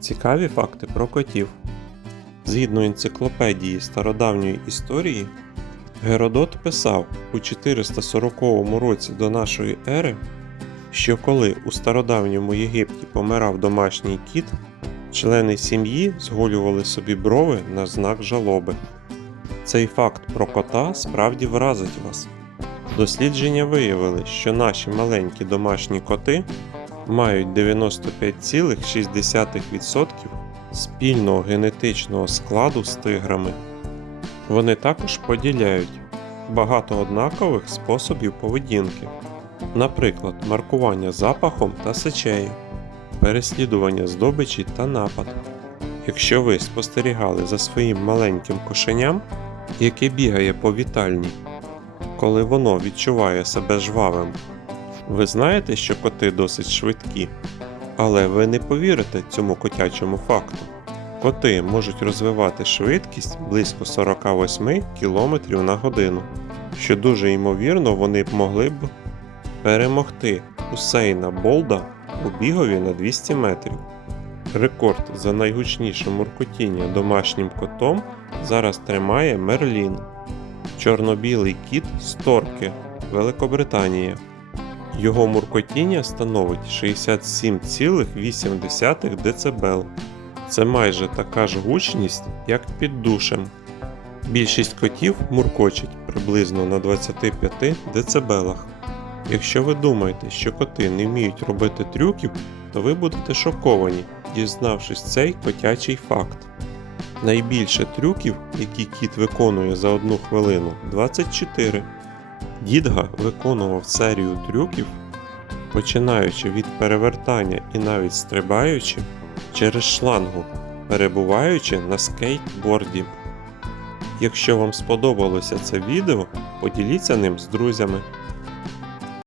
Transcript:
Цікаві факти про котів. Згідно енциклопедії стародавньої історії, Геродот писав у 440 році до нашої ери, що коли у стародавньому Єгипті помирав домашній кіт, члени сім'ї зголювали собі брови на знак жалоби. Цей факт про кота справді вразить вас. Дослідження виявили, що наші маленькі домашні коти мають 95,6% спільного генетичного складу з тиграми. Вони також поділяють багато однакових способів поведінки, наприклад, маркування запахом та сечею, переслідування здобичі та напад. Якщо ви спостерігали за своїм маленьким кошеням, яке бігає по вітальні, коли воно відчуває себе жвавим, ви знаєте, що коти досить швидкі, але ви не повірите цьому котячому факту. Коти можуть розвивати швидкість близько 48 км на годину, що дуже ймовірно вони б могли б перемогти Усейна Болда у бігові на 200 метрів. Рекорд за найгучніше муркотіння домашнім котом зараз тримає Мерлін, чорно-білий кіт Сторки, Великобританія. Його муркотіння становить 67,8 дБ. Це майже така ж гучність, як під душем. Більшість котів муркочуть приблизно на 25 дБ. Якщо ви думаєте, що коти не вміють робити трюків, то ви будете шоковані, дізнавшись цей котячий факт. Найбільше трюків, які кіт виконує за одну хвилину 24. Дідга виконував серію трюків, починаючи від перевертання і навіть стрибаючи через шлангу, перебуваючи на скейтборді. Якщо вам сподобалося це відео, поділіться ним з друзями.